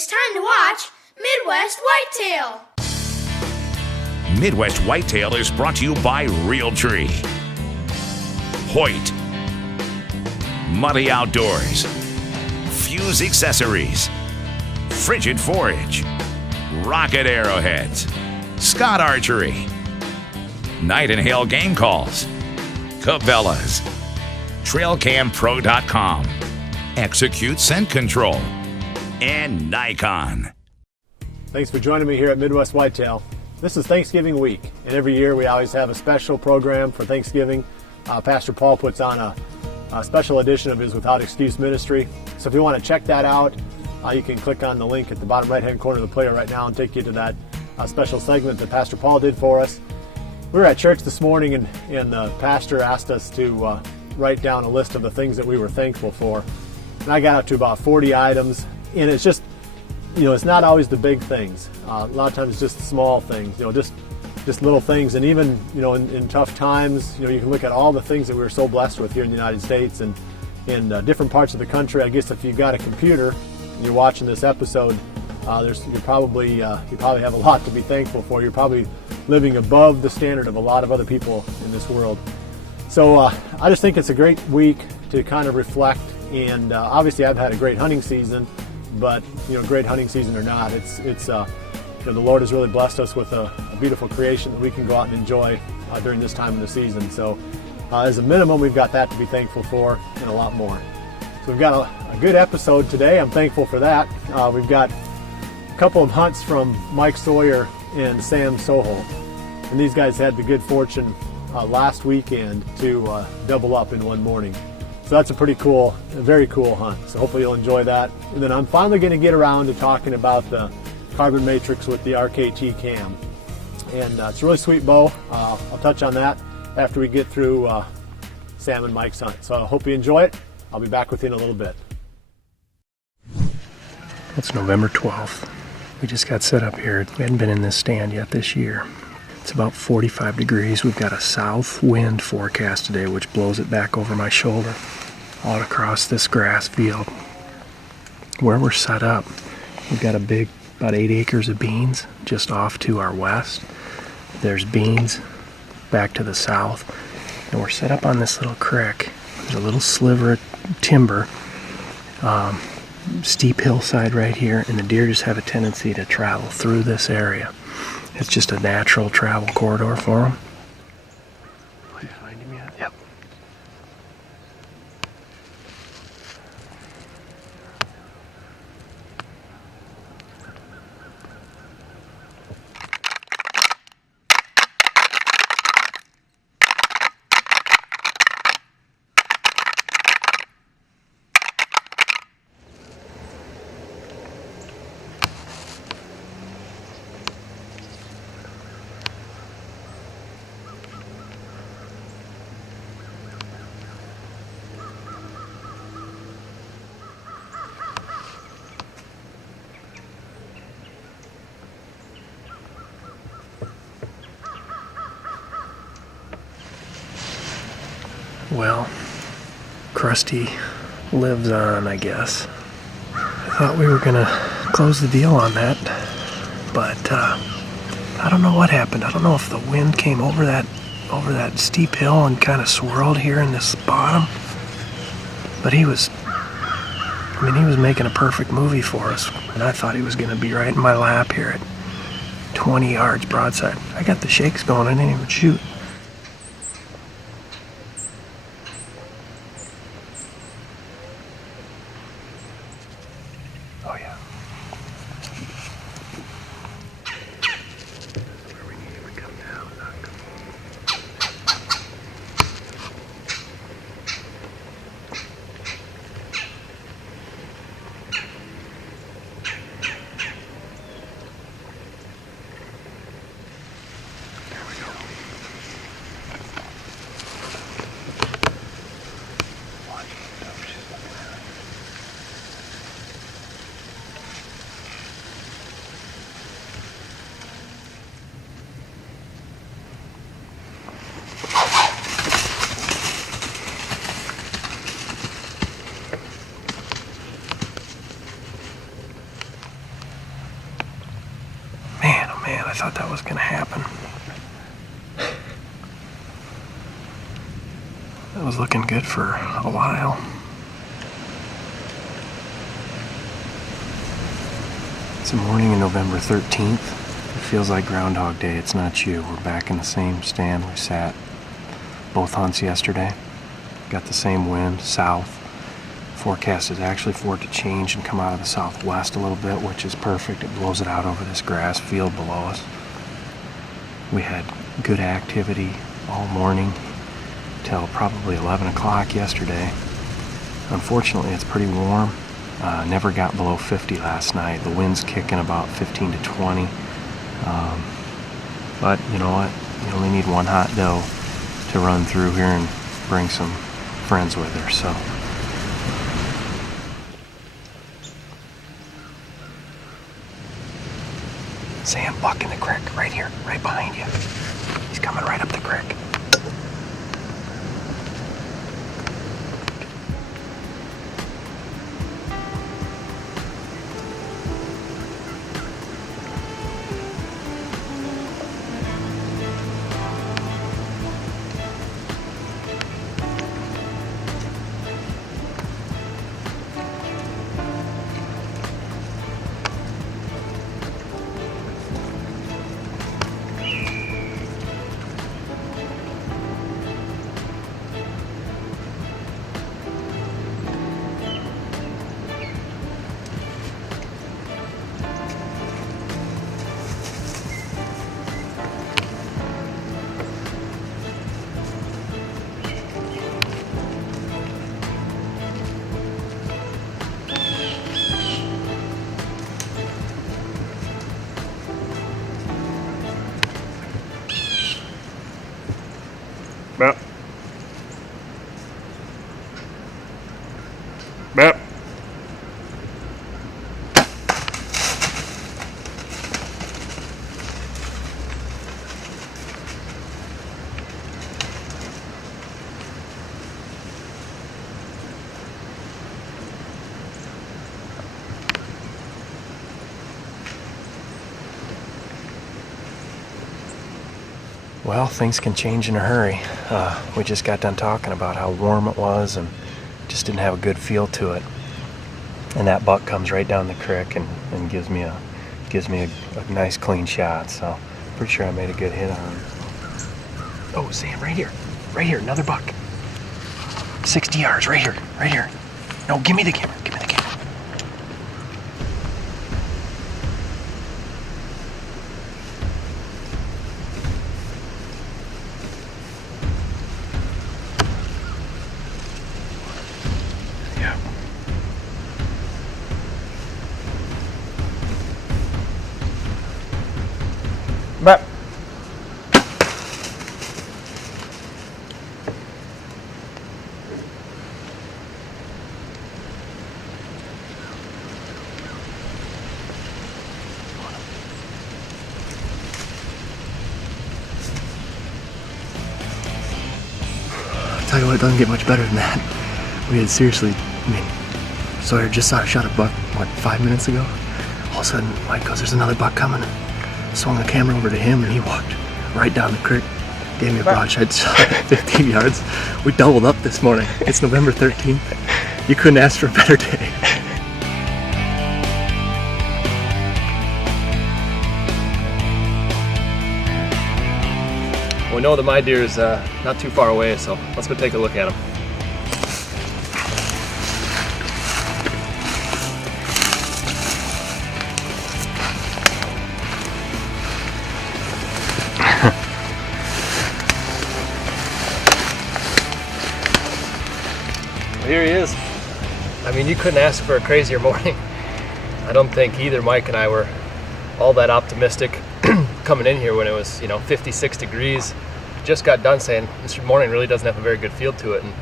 It's time to watch Midwest Whitetail. Midwest Whitetail is brought to you by Realtree, Hoyt, Muddy Outdoors, Fuse Accessories, Frigid Forage, Rocket Arrowheads, Scott Archery, Night and Hail Game Calls, Cabela's, TrailCamPro.com, Execute Scent Control, and Nikon. Thanks for joining me here at Midwest Whitetail. This is Thanksgiving week, and every year we always have a special program for Thanksgiving. Pastor Paul puts on a special edition of his Without Excuse ministry. So if you want to check that out, you can click on the link at the bottom right-hand corner of the player right now and take you to that special segment that Pastor Paul did for us. We were at church this morning, and the pastor asked us to write down a list of the things that we were thankful for. And I got up to about 40 items, and it's just, it's not always the big things. A lot of times it's just small things, just little things. And even, in tough times, you can look at all the things that we're so blessed with here in the United States and in different parts of the country. I guess if you've got a computer and you're watching this episode, you probably have a lot to be thankful for. You're probably living above the standard of a lot of other people in this world. So I just think it's a great week to kind of reflect. And obviously I've had a great hunting season, but great hunting season or not, the Lord has really blessed us with a beautiful creation that we can go out and enjoy during this time of the season. So as a minimum, we've got that to be thankful for, and a lot more. So we've got a good episode today. I'm thankful for that. We've got a couple of hunts from Mike Sawyer and Sam Soholt, and these guys had the good fortune last weekend to double up in one morning. So that's a very cool hunt. So hopefully you'll enjoy that. And then I'm finally going to get around to talking about the Carbon Matrix with the RKT cam. And it's a really sweet bow. I'll touch on that after we get through Sam and Mike's hunt. So I hope you enjoy it. I'll be back with you in a little bit. It's November 12th. We just got set up here. We hadn't been in this stand yet this year. It's about 45 degrees. We've got a south wind forecast today, which blows it back over my shoulder out across this grass field. Where we're set up, we've got about 8 acres of beans just off to our west. There's beans back to the south, and we're set up on this little creek. There's a little sliver of timber, steep hillside right here, and the deer just have a tendency to travel through this area. It's just a natural travel corridor for them. Oh, you find him yet? Yep. Well, Krusty lives on, I guess. I thought we were gonna close the deal on that, but I don't know what happened. I don't know if the wind came over that steep hill and kind of swirled here in this bottom. But he was making a perfect movie for us, and I thought he was gonna be right in my lap here at 20 yards broadside. I got the shakes going. I didn't even shoot. Oh yeah. This is where we need him to come down. There we go. thought that was gonna happen. That was looking good for a while. It's the morning of November 13th. It feels like Groundhog Day. It's not you. We're back in the same stand we sat both hunts yesterday. Got the same wind, south. Forecast is actually for it to change and come out of the southwest a little bit, which is perfect. It blows it out over this grass field below us. We had good activity all morning till probably 11 o'clock yesterday. Unfortunately, it's pretty warm. Never got below 50 last night. The wind's kicking about 15 to 20. But you know what? You only need one hot doe to run through here and bring some friends with her, so. Sam, buck in the creek, right here, right behind you. He's coming right up the creek. Bap. Bap. Well, things can change in a hurry. We just got done talking about how warm it was and just didn't have a good feel to it. And that buck comes right down the creek and gives me a nice clean shot. So pretty sure I made a good hit on him. Oh, Sam, right here, another buck. 60 yards, right here. No, give me the camera, give me the camera. Bap. I'll tell you what, it doesn't get much better than that. We had seriously, Sawyer just shot a buck, 5 minutes ago? All of a sudden, Mike goes, there's another buck coming. Swung the camera over to him and he walked right down the creek, gave me a broadside shot at 15 yards. We doubled up this morning. It's November 13th. You couldn't ask for a better day. We know that my deer is not too far away, so let's go take a look at him. Here he is. I mean, you couldn't ask for a crazier morning. I don't think either Mike and I were all that optimistic coming in here when it was, 56 degrees. Just got done saying this morning really doesn't have a very good feel to it, and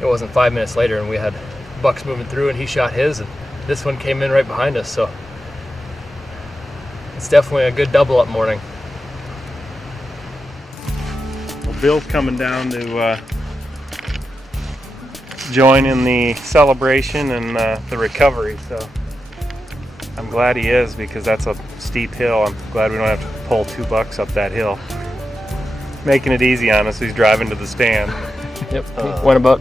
it wasn't 5 minutes later and we had bucks moving through and he shot his and this one came in right behind us, so it's definitely a good double up morning. Well, Bill's coming down to join in the celebration and the recovery, so I'm glad he is, because that's a steep hill. I'm glad we don't have to pull 2 bucks up that hill. Making it easy on us. He's driving to the stand. Yep, went about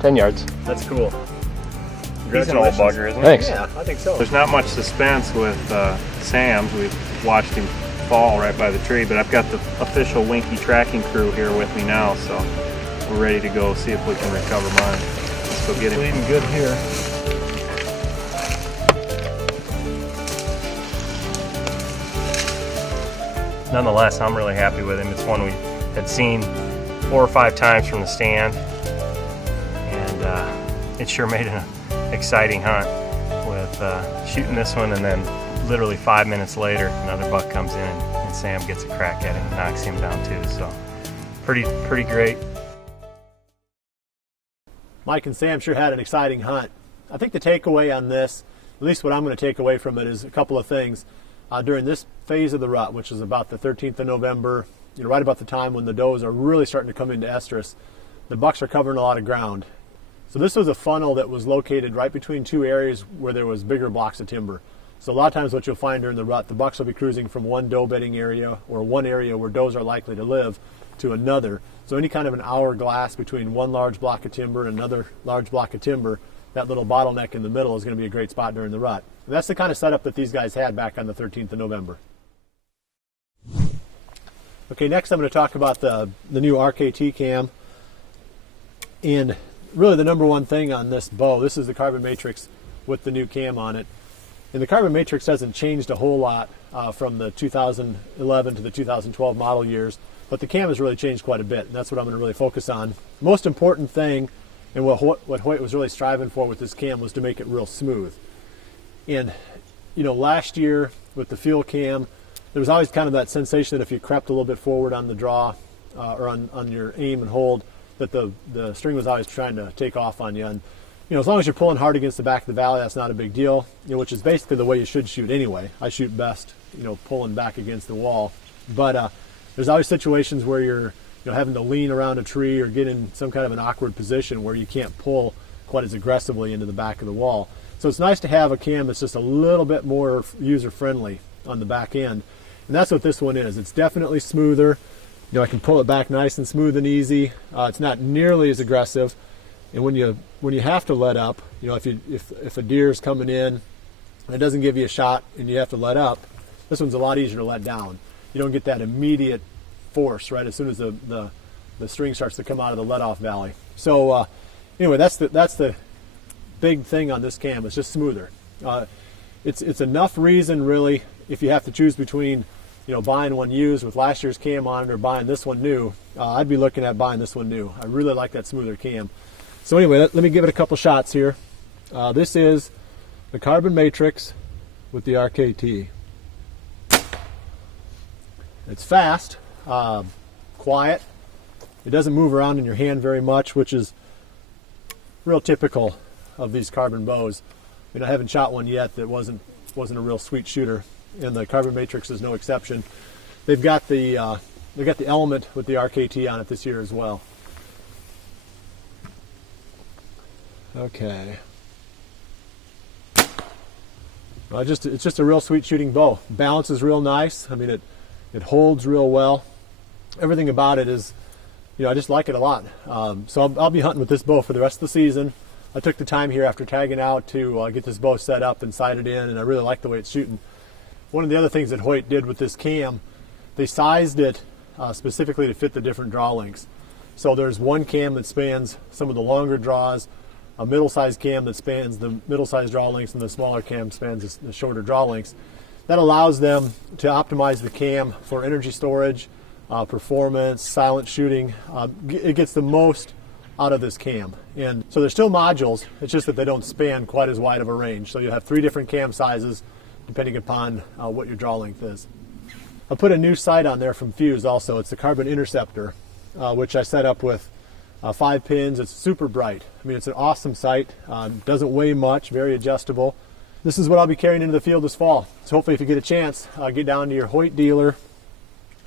10 yards. That's cool. He's an old bugger, isn't he? Thanks. Yeah, I think so. There's not much suspense with Sam's. We've watched him fall right by the tree, but I've got the official Winky tracking crew here with me now, so we're ready to go see if we can recover mine. Let's go get him. Bleeding good here. Nonetheless, I'm really happy with him. It's one we had seen 4 or 5 times from the stand, and it sure made an exciting hunt with shooting this one, and then literally 5 minutes later another buck comes in and Sam gets a crack at him and knocks him down too. So pretty great. Mike and Sam sure had an exciting hunt. I think the takeaway on this, at least what I'm going to take away from it, is a couple of things. During this phase of the rut, which is about the 13th of November, right about the time when the does are really starting to come into estrus, the bucks are covering a lot of ground. So this was a funnel that was located right between 2 areas where there was bigger blocks of timber. So a lot of times what you'll find during the rut, the bucks will be cruising from one doe bedding area or one area where does are likely to live to another. So any kind of an hourglass between one large block of timber and another large block of timber, that little bottleneck in the middle is going to be a great spot during the rut. And that's the kind of setup that these guys had back on the 13th of November. Okay, next I'm going to talk about the new RKT cam. And really the number one thing on this bow, this is the Carbon Matrix with the new cam on it. And the Carbon Matrix hasn't changed a whole lot from the 2011 to the 2012 model years, but the cam has really changed quite a bit, and that's what I'm going to really focus on. Most important thing, and what Hoyt was really striving for with this cam, was to make it real smooth. And last year with the field cam, there was always kind of that sensation that if you crept a little bit forward on the draw or on your aim and hold, that the string was always trying to take off on you. And as long as you're pulling hard against the back of the valley, that's not a big deal. Which is basically the way you should shoot anyway. I shoot best, pulling back against the wall. But there's always situations where you're having to lean around a tree or get in some kind of an awkward position where you can't pull quite as aggressively into the back of the wall. So it's nice to have a cam that's just a little bit more user-friendly on the back end. And that's what this one is. It's definitely smoother. I can pull it back nice and smooth and easy. It's not nearly as aggressive. And when you have to let up, if a deer's coming in and it doesn't give you a shot and you have to let up, this one's a lot easier to let down. You don't get that immediate force right as soon as the string starts to come out of the let-off valley. So anyway, that's the big thing on this cam. It's just smoother. It's enough reason, really, if you have to choose between buying one used with last year's cam on it or buying this one new, I'd be looking at buying this one new. I really like that smoother cam. So anyway, let me give it a couple shots here. This is the Carbon Matrix with the RKT. It's fast, quiet. It doesn't move around in your hand very much, which is real typical of these carbon bows. I haven't shot one yet that wasn't a real sweet shooter, and the Carbon Matrix is no exception. They've got the element with the RKT on it this year as well. Okay. Well, it's just a real sweet shooting bow. Balance is real nice. I mean, it holds real well. Everything about it is, I just like it a lot. So I'll be hunting with this bow for the rest of the season. I took the time here after tagging out to get this bow set up and sighted in, and I really like the way it's shooting. One of the other things that Hoyt did with this cam, they sized it specifically to fit the different draw lengths. So there's one cam that spans some of the longer draws, a middle-sized cam that spans the middle-sized draw lengths, and the smaller cam spans the shorter draw lengths. That allows them to optimize the cam for energy storage, performance, silent shooting. It gets the most out of this cam. And so they're still modules, it's just that they don't span quite as wide of a range. So you have 3 different cam sizes depending upon what your draw length is. I put a new sight on there from Fuse also. It's the Carbon Interceptor, which I set up with 5 pins. It's super bright. I mean, it's an awesome sight. Doesn't weigh much, very adjustable. This is what I'll be carrying into the field this fall. So hopefully if you get a chance, get down to your Hoyt dealer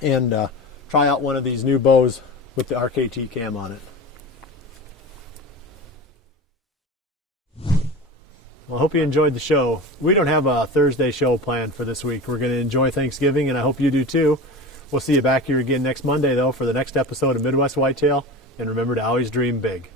and try out one of these new bows with the RKT cam on it. Well, I hope you enjoyed the show. We don't have a Thursday show planned for this week. We're going to enjoy Thanksgiving, and I hope you do too. We'll see you back here again next Monday, though, for the next episode of Midwest Whitetail. And remember to always dream big.